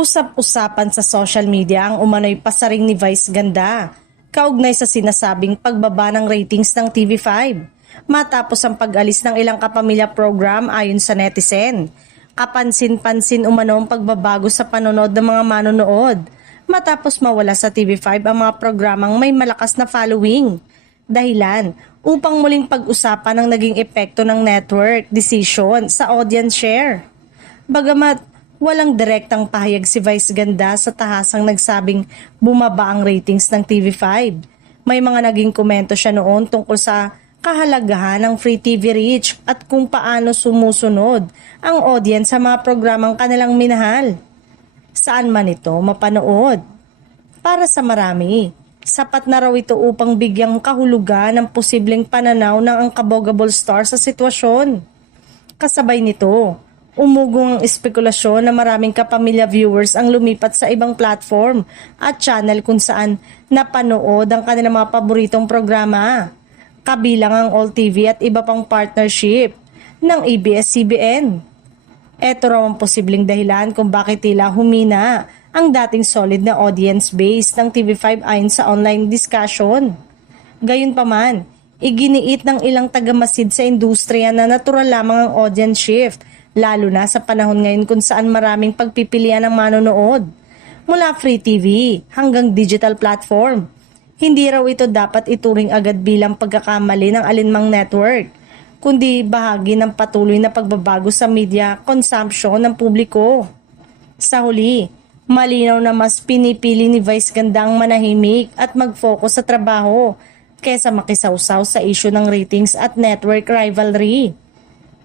Usap-usapan sa social media ang umano'y pasaring ni Vice Ganda, kaugnay sa sinasabing pagbaba ng ratings ng TV5, matapos ang pag-alis ng ilang kapamilya program ayon sa netizen. Kapansin-pansin umano ang pagbabago sa panonood ng mga manonood, matapos mawala sa TV5 ang mga programang may malakas na following. Dahilan upang muling pag-usapan ang naging epekto ng network decision sa audience share. Bagamat walang direktang pahayag si Vice Ganda sa tahasang nagsabing bumaba ang ratings ng TV5, may mga naging komento siya noon tungkol sa kahalagahan ng free TV reach at kung paano sumusunod ang audience sa mga programang kanilang minahal. Saan man ito mapanood. Para sa marami, sapat na raw ito upang bigyang kahulugan ng posibleng pananaw ng Unkabogable star sa sitwasyon. Kasabay nito, umugong ang espekulasyon na maraming kapamilya viewers ang lumipat sa ibang platform at channel kung saan napanood ang kanilang mga paboritong programa, kabilang ang All TV at iba pang partnership ng ABS-CBN. Ito raw ang posibleng dahilan kung bakit tila humina ang dating solid na audience base ng TV5 ayon sa online discussion. Gayunpaman, iginiit ng ilang tagamasid sa industriya na natural lamang ang audience shift, lalo na sa panahon ngayon kung saan maraming pagpipilian ng manonood. Mula free TV hanggang digital platform, hindi raw ito dapat ituring agad bilang pagkakamali ng alinmang network, kundi bahagi ng patuloy na pagbabago sa media consumption ng publiko. Sa huli, malinaw na mas pinipili ni Vice Ganda ang manahimik at mag-focus sa trabaho kaysa makisawsaw sa issue ng ratings at network rivalry.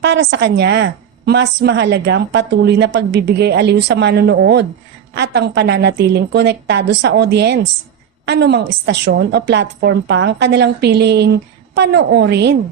Para sa kanya, mas mahalaga ang patuloy na pagbibigay aliw sa manonood at ang pananatiling konektado sa audience, anumang istasyon o platform pa ang kanilang piliing panoorin.